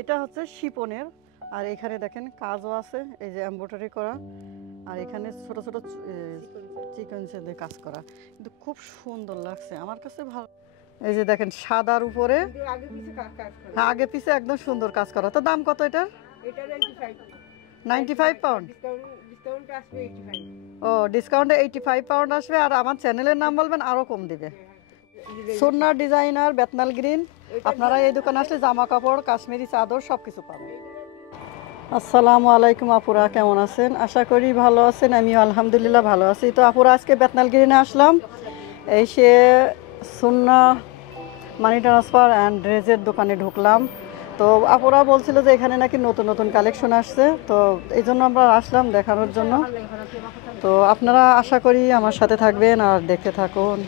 এটা হচ্ছে শিপনের, আর এখানে দেখেন কাজও আছে, এই যে এমব্রয়ডারি করা, আর এখানে ছোট ছোট চিকন দিয়ে কাজ করা, কিন্তু খুব সুন্দর লাগছে আমার কাছে ভালো। এই যে দেখেন সাদার উপরে আগে পিছে একদম সুন্দর কাজ করা। তো দাম কত এটার? 95 পাউন্ড। ও, ডিসকাউন্টে 85 পাউন্ড আসবে। আর আমার চ্যানেলের নাম বলবেন, আরও কম দিবে। সুন্নাহ ডিজাইনার, বেতনাল গ্রিন। আপনারা এই দোকানে আসলে জামা কাপড়, কাশ্মীরি চাদর সব কিছু পাবেন। আসসালামু আলাইকুম আপুরা, কেমন আছেন? আশা করি ভালো আছেন। আমিও আলহামদুলিল্লাহ ভালো আছি। তো আপুরা আজকে বেতনাল গ্রিনে আসলাম, এসে সুন্নাহ মানি ট্রান্সফার অ্যান্ড ড্রেসের দোকানে ঢুকলাম। তো আপুরা বলছিল যে এখানে নাকি নতুন নতুন কালেকশন আসছে, তো এই জন্য আমরা আসলাম দেখানোর জন্য। তো আপনারা আশা করি আমার সাথে থাকবেন আর দেখতে থাকুন।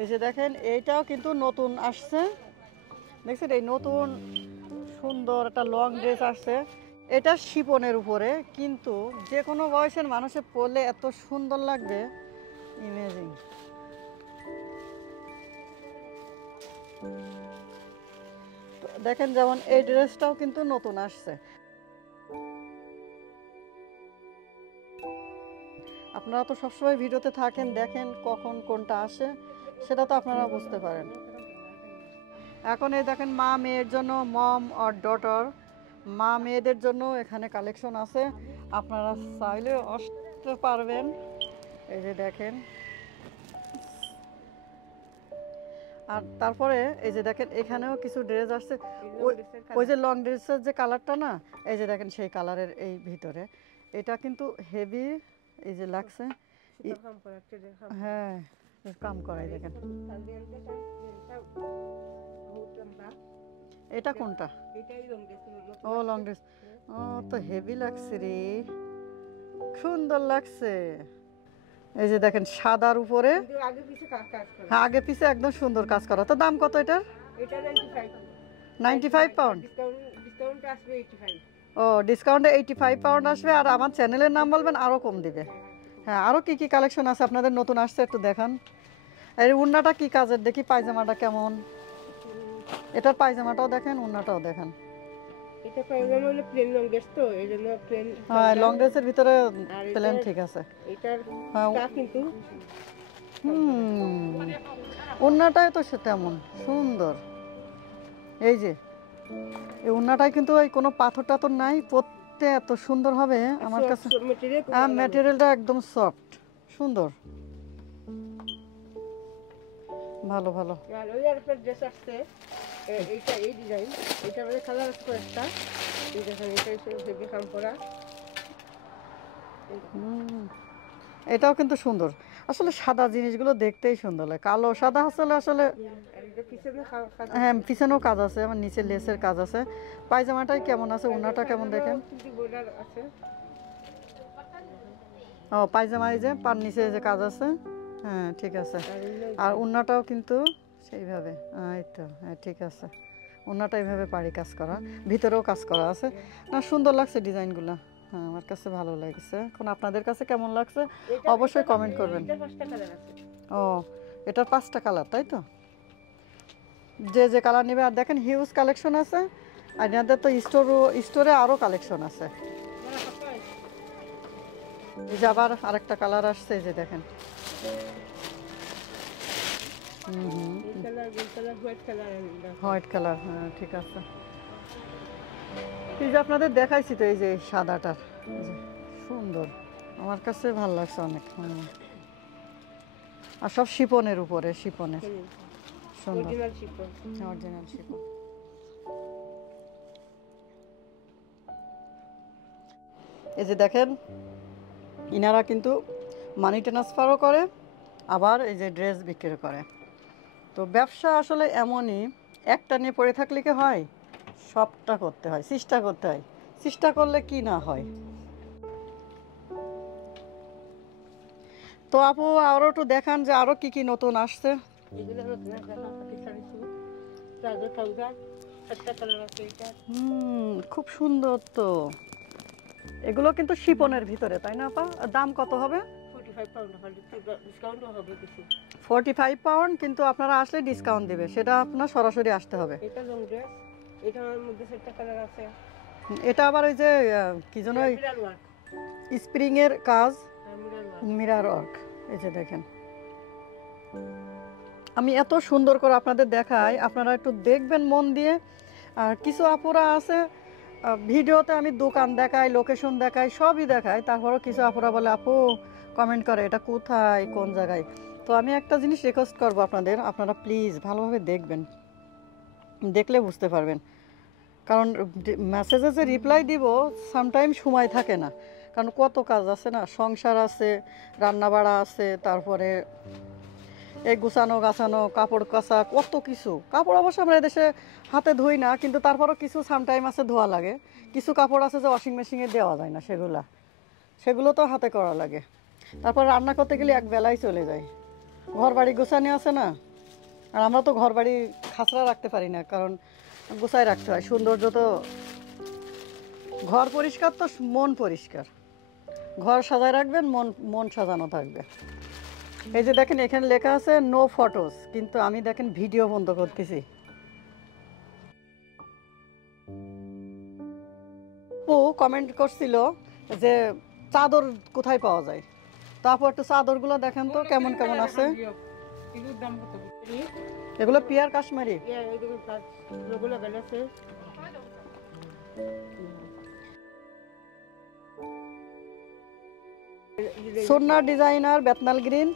এই যে দেখেন, এইটাও কিন্তু নতুন আসছে, দেখছেন? এই নতুন সুন্দর একটা লং ড্রেস আসছে। এটা শিপনের উপরে, কিন্তু যে কোনো বয়সের মানুষে পরলে এত সুন্দর লাগবে, ইমেজিং। দেখেন, যেমন এই ড্রেসটাও কিন্তু নতুন আসছে। আপনারা তো সবসময় ভিডিওতে থাকেন, দেখেন কখন কোনটা আসে, সেটা তো আপনারা বুঝতে পারেন। এখন এই দেখেন, মা মেয়ের জন্য, মম আর ডটার, মা মেয়েদের জন্য এখানে কালেকশন আছে, আপনারা চাইলে আসতে পারবেন। এই যে দেখেন, আর তারপরে এই যে দেখেন এখানেও কিছু ড্রেস আসছে। ওই যে লং ড্রেসের যে কালারটা না, এই যে দেখেন সেই কালারের এই ভিতরে, এটা কিন্তু হেভি, এই যে লাগছে। হ্যাঁ, কাম করাই দেখেন। এটা কোনটা? ও, লং ড্রেস। ও, তো হেভি লাগছে রে, সুন্দর লাগছে। এই যে দেখেন সাদার উপরে আগে পিছে একদম সুন্দর কাজ করা। তো দাম কত এটার? 95 পাউন্ড। ও, ডিসকাউন্টে 85 পাউন্ড আসবে। আর আমার চ্যানেলের নাম বলবেন, আরও কম দিবে। হ্যাঁ, আরও কি কি কালেকশন আছে আপনাদের নতুন আসছে একটু দেখান। এই উন্নাটা কি কাজের দেখি, পায়জামাটা কেমন? এটার পায়জামাটাও দেখেন, উন্নাটাও দেখেন। এটা পায়জামা হলো প্লেন লং ড্রেস, তো এইজন্য প্লেন। হ্যাঁ, লং ড্রেসের ভিতরে প্লেন ঠিক আছে। এটার কিন্তু উন্নাটাই তো সে তেমন সুন্দর। এই যে এই উন্নাটাই কিন্তু এই কোনো পাথর টাথর নাই, পরতে এত সুন্দর হবে আমার কাছে। ম্যাটেরিয়ালটা একদম সফট, সুন্দর, ভালো ভালো। আর ওই আর একটা ড্রেস আসছে, এইটা এই ডিজাইন, এটা মানে কালার আছে একটা, এই দেখেন, এটা হেভি কাম করা। এটাও কিন্তু সুন্দর। আসলে সাদা জিনিসগুলো দেখতেই সুন্দর লাগে, কালো সাদা আসলে আসলে। হ্যাঁ, পিছনেও কাজ আছে, আমার নিচে লেসের কাজ আছে। পায়জামাটাই কেমন আছে, উন্নাটা কেমন দেখেন? ও, পায়জামা এই যে পার নিচে যে কাজ আছে। হ্যাঁ, ঠিক আছে। আর উন্নাটাও কিন্তু সেইভাবে, এই তো, হ্যাঁ ঠিক আছে। উন্নাটা এইভাবে পাড়ি কাজ করা, ভিতরেও কাজ করা আছে। না, সুন্দর লাগছে ডিজাইনগুলো। হ্যাঁ, আমার কাছে ভালো লাগছে। এখন আপনাদের কাছে কেমন লাগছে অবশ্যই কমেন্ট করবেন। ও, এটার 5টা কালার, তাই তো? যে যে কালার নেবে। আর দেখেন হিউজ কালেকশন আছে, আর এনাদের তো স্টোরে আরও কালেকশন আছে। এই যে আবার আরেকটা কালার আসছে, এই যে দেখেন। হোয়াইট কালার, হ্যাঁ ঠিক আছে। এই যে আপনাদের দেখাইছি তো, এই যে সাদাটার সুন্দর, আমার কাছে ভালো লাগছে অনেক। আর সব শিপনের উপরে, শিপনের সুন্দর, অরিজিনাল শিপন। এই যে দেখেন, ইনারা কিন্তু মানি ট্রান্সফারও করে, আবার এই যে ড্রেস বিক্রি করে। তো ব্যবসা আসলে এমনই, একটা নিয়ে পড়ে থাকলে কি হয়, সবটা করতে হয়, চেষ্টা করতে হয়, চেষ্টা করলে কি না হয়। তো আপু আরও একটু দেখান যে আরও কি কি নতুন আসছে। খুব সুন্দর তো, এগুলো কিন্তু শিপনের ভিতরে, তাই না আপা? দাম কত হবে? 45 পাউন্ড, কিন্তু আপনারা আসলে ডিসকাউন্ট দিবে, সেটা আপনার সরাসরি আসতে হবে। এটা আবার ওই যে কি যেন স্প্রিং এর কাজ, মিরর ওয়ার্ক। এই যে দেখেন, আমি এত সুন্দর করে আপনাদের দেখাই, আপনারা একটু দেখবেন মন দিয়ে। আর কিছু আপুরা আছে ভিডিওতে আমি দোকান দেখাই, লোকেশন দেখাই, সবই দেখাই, তারপরেও কিছু আপুরা বলে আপু কমেন্ট করে এটা কোথায়, কোন জায়গায়। তো আমি একটা জিনিস রিকোয়েস্ট করবো আপনাদের, আপনারা প্লিজ ভালোভাবে দেখবেন, দেখলে বুঝতে পারবেন। কারণ মেসেজে যে রিপ্লাই দিব সামটাইম সময় থাকে না, কারণ কত কাজ আছে না, সংসার আছে, রান্নাবাড়া আছে, তারপরে এই গুছানো গাছানো, কাপড় কাচা, কত কিছু। কাপড় অবশ্য আমরা এদেশে হাতে ধুই না, কিন্তু তারপরও কিছু সামটাইম আছে ধোয়া লাগে। কিছু কাপড় আছে যে ওয়াশিং মেশিনে দেওয়া যায় না, সেগুলো তো হাতে করা লাগে। তারপর রান্না করতে গেলে এক বেলায় চলে যায়। ঘর বাড়ি গোছানো আছে না, আর আমরা তো ঘর বাড়ি খাসরা রাখতে পারি না, কারণ গোছায় রাখতে হয়। সৌন্দর্য তো, ঘর পরিষ্কার তো মন পরিষ্কার। ঘর সাজায় রাখবেন, মন সাজানো থাকবে। এই যে দেখেন এখানে লেখা আছে নো ফটোস, কিন্তু আমি দেখেন ভিডিও বন্ধ করতেছি। ও কমেন্ট করছিল যে চাদর কোথায় পাওয়া যায়, তারপর একটু চাদরগুলো দেখেন তো কেমন কেমন আছে। এগুলো পিয়ার কাশ্মীরি। সোনার ডিজাইনার বেতনাল গ্রিন,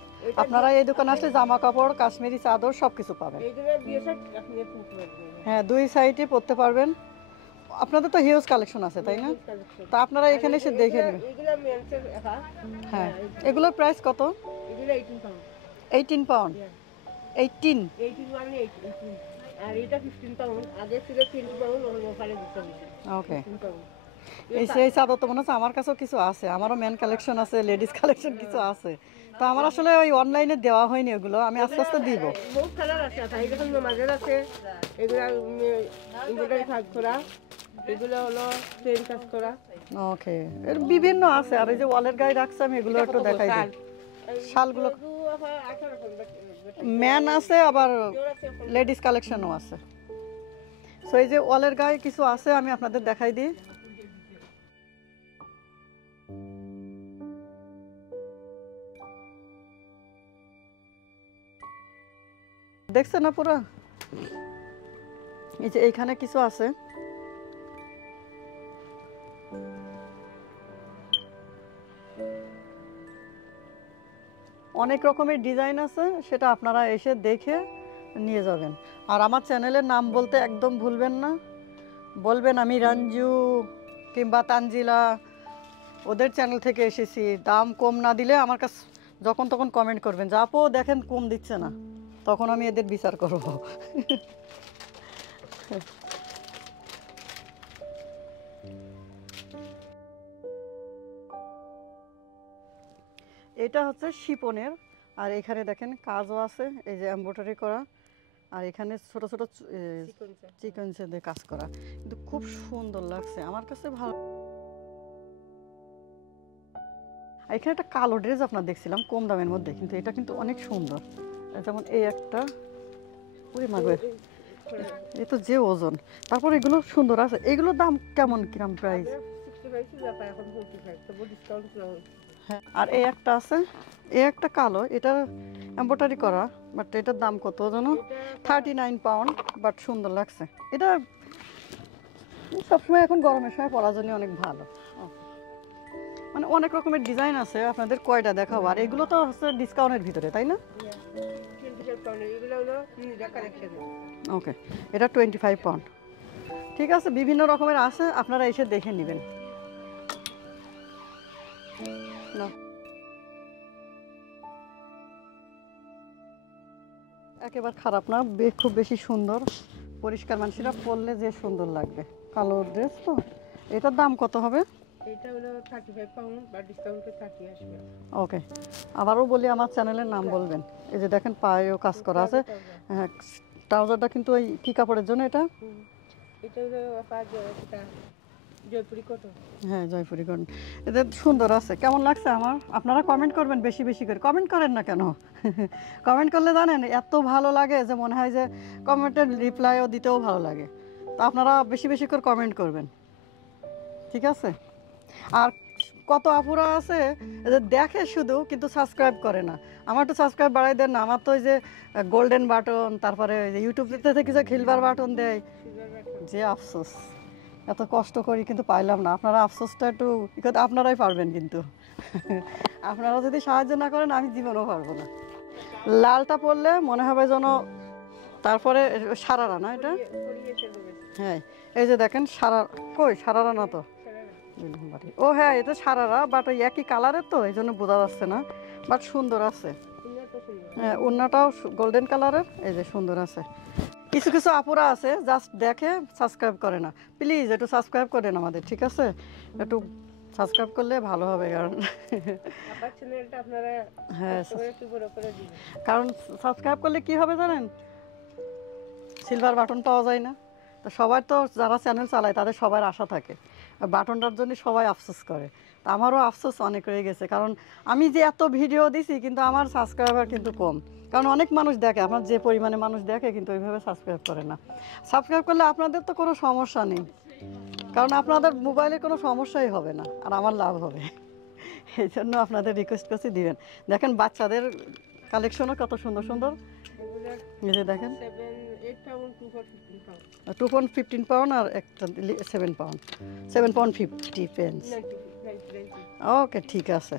আপনারা এই দোকানে আসলে জামা কাপড়, কাশ্মীরি চাদর সবকিছু পাবেন। হ্যাঁ, দুই সাইডে পরতে পারবেন। আপনাদের তো হিউজ কালেকশন আছে, তাই না? তো আপনারা এখানে এসে দেখে নেবেন। হ্যাঁ, এগুলোর প্রাইস কত? 18 পাউন্ড। 18 ওকে। এই সেই চাদর তো মনে হচ্ছে আমার কাছেও কিছু আছে, আমারও মেন কালেকশন আছে, লেডিস কালেকশন কিছু আছে। তো আমার আসলে ওই অনলাইনে দেওয়া হয়নি, ওগুলো আমি আস্তে আস্তে দিব। ওকে, এর বিভিন্ন আছে। আর এই যে ওয়ালের গায়ে রাখছে, আমি এগুলো একটু দেখাই দিই। শালগুলো ম্যান আছে, আবার লেডিস কালেকশনও আছে। সো এই যে ওয়ালের গায়ে কিছু আছে, আমি আপনাদের দেখাই দিই। দেখছেন না পুরো? এই যে এইখানে কিছু আছে, অনেক রকমের ডিজাইন আছে, সেটা আপনারা এসে দেখে নিয়ে যাবেন। আর আমার চ্যানেলের নাম বলতে একদম ভুলবেন না, বলবেন আমি রঞ্জু কিংবা তানজিলা, ওদের চ্যানেল থেকে এসেছি। দাম কম না দিলে আমার কাছে যখন তখন কমেন্ট করবেন যে আপু দেখেন কম দিচ্ছে না, তখন আমি এদের বিচার করব। এটা হচ্ছে শিপনের, আর এখানে দেখেন কাজও আছে, এই যে এমব্রয়ডারি করা, আর এখানে ছোট ছোট চিকনসে দিয়ে কাজ করা, কিন্তু খুব সুন্দর লাগছে আমার কাছে, ভালো। এখানে একটা কালো ড্রেস আপনার দেখছিলাম কম দামের মধ্যে, কিন্তু এটা কিন্তু অনেক সুন্দর। যেমন এই একটা, ওই মাগো, এই তো যে ওজন। তারপর এগুলো সুন্দর আছে, এগুলোর দাম কেমন, কিরম প্রাইস? হ্যাঁ, আর এই একটা আছে, এই একটা কালো, এটা এমব্রয়ডারি করা, বাট এটার দাম কত জানো? 39 পাউন্ড, বাট সুন্দর লাগছে। এটা সবসময় এখন গরমের সময় পরার জন্য অনেক ভালো। মানে অনেক রকমের ডিজাইন আছে, আপনাদের কয়টা দেখাবো। আর এগুলো তো হচ্ছে ডিসকাউন্টের ভিতরে, তাই না? ওকে, এটা 25 পাউন্ড। ঠিক আছে, বিভিন্ন রকমের আছে, আপনারা এসে দেখে নেবেন। না। একেবারে খারাপ না, খুব বেশি সুন্দর, পরিষ্কার, মানুষেরা পরলে যে সুন্দর লাগবে। কালো ড্রেস তো। এটার দাম কত হবে? এটা হলো 35 পাউন্ড, বা ডিসকাউন্টে 30 আসবে। ওকে, আবারও বলি আমার চ্যানেলের নাম বলবেন। এই যে দেখেন পায়েও কাজ করা আছে। হ্যাঁ, ট্রাউজারটা কিন্তু ওই কি কাপড়ের জন্য এটা? এটা হলো জয়পুরি কটন। হ্যাঁ, জয়পুরি কটন। এদের সুন্দর আছে। কেমন লাগছে আমার? আপনারা কমেন্ট করবেন বেশি বেশি করে। কমেন্ট করেন না কেন? কমেন্ট করলে জানেন এত ভালো লাগে যে মনে হয় যে কমেন্টের রিপ্লাইও দিতেও ভালো লাগে। তো আপনারা বেশি বেশি করে কমেন্ট করবেন, ঠিক আছে? আর কত আপুরা আছে এদের দেখে শুধু, কিন্তু সাবস্ক্রাইব করে না। আমার তো সাবস্ক্রাইব বাড়াই দেন না। আমার তো ওই যে গোল্ডেন বাটন, তারপরে ইউটিউব থেকে যে সিলভার বাটন দেয়, যে আফসোস। এত কষ্ট করি কিন্তু পাইলাম না। আপনারা আফসোসটা একটু আপনারাই পারবেন, কিন্তু আপনারা যদি সাহায্য না করেন আমি জীবনও পারবো না। লালটা পরলে মনে হবে যেন, তারপরে সারারা না এটা? হ্যাঁ, এই যে দেখেন সারারা না তো। ও হ্যাঁ, এটা সারারা, বাট ওই একই কালারের তো, এই জন্য বোঝা যাচ্ছে না, বাট সুন্দর আছে। হ্যাঁ, ওড়নাটাও গোল্ডেন কালারের, এই যে সুন্দর আছে। কিছু কিছু আপুরা আছে জাস্ট দেখে, সাবস্ক্রাইব করে না। প্লিজ একটু সাবস্ক্রাইব করেন আমাদের, ঠিক আছে? একটু সাবস্ক্রাইব করলে ভালো হবে, কারণ হ্যাঁ, কারণ সাবস্ক্রাইব করলে কি হবে জানেন, সিলভার বাটন পাওয়া যায় না। তো সবাই তো যারা চ্যানেল চালায় তাদের সবার আশা থাকে, বাটনটার জন্য সবাই আফসোস করে। তা আমারও আফসোস অনেক হয়ে গেছে, কারণ আমি যে এত ভিডিও দিছি কিন্তু আমার সাবস্ক্রাইবার কিন্তু কম। কারণ অনেক মানুষ দেখে, আমার যে পরিমাণে মানুষ দেখে কিন্তু ওইভাবে সাবস্ক্রাইব করে না। সাবস্ক্রাইব করলে আপনাদের তো কোনো সমস্যা নেই, কারণ আপনাদের মোবাইলে কোনো সমস্যাই হবে না, আর আমার লাভ হবে। এই জন্য আপনাদের রিকোয়েস্ট করছি দিবেন। দেখেন বাচ্চাদের কালেকশনও কত সুন্দর সুন্দর। এই যে দেখেন 2.15 পাউন্ড আর একটা 7 পাউন্ড, 7 পাউন্ড 50 পেন্স। ওকে, ঠিক আছে।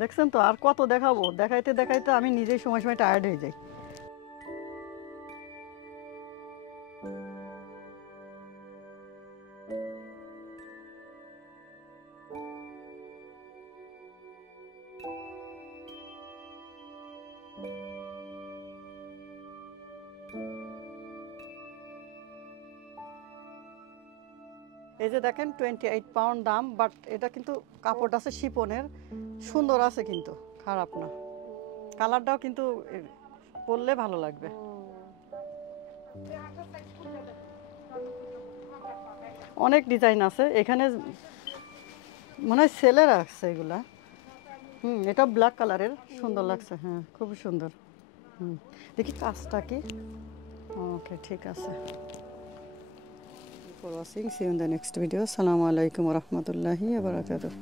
দেখছেন তো, আর কত দেখাবো? দেখাইতে দেখাইতে আমি নিজেই সময় সময় টায়ার্ড হয়ে যাই। এই যে দেখেন 28 পাউন্ড দাম, বাট এটা কিন্তু কাপড় আছে শিপনের, সুন্দর আছে কিন্তু, খারাপ না। কালারটাও কিন্তু পরলে ভালো লাগবে। অনেক ডিজাইন আছে এখানে, মনে হয় সেলে রাখছে এগুলা। এটা ব্ল্যাক কালারের, সুন্দর লাগছে। হ্যাঁ, খুবই সুন্দর। দেখি কাজটা কি। ওকে, ঠিক আছে। For watching, see you in the next video. Assalamu alaikum wa rahmatullahi wa barakatuh.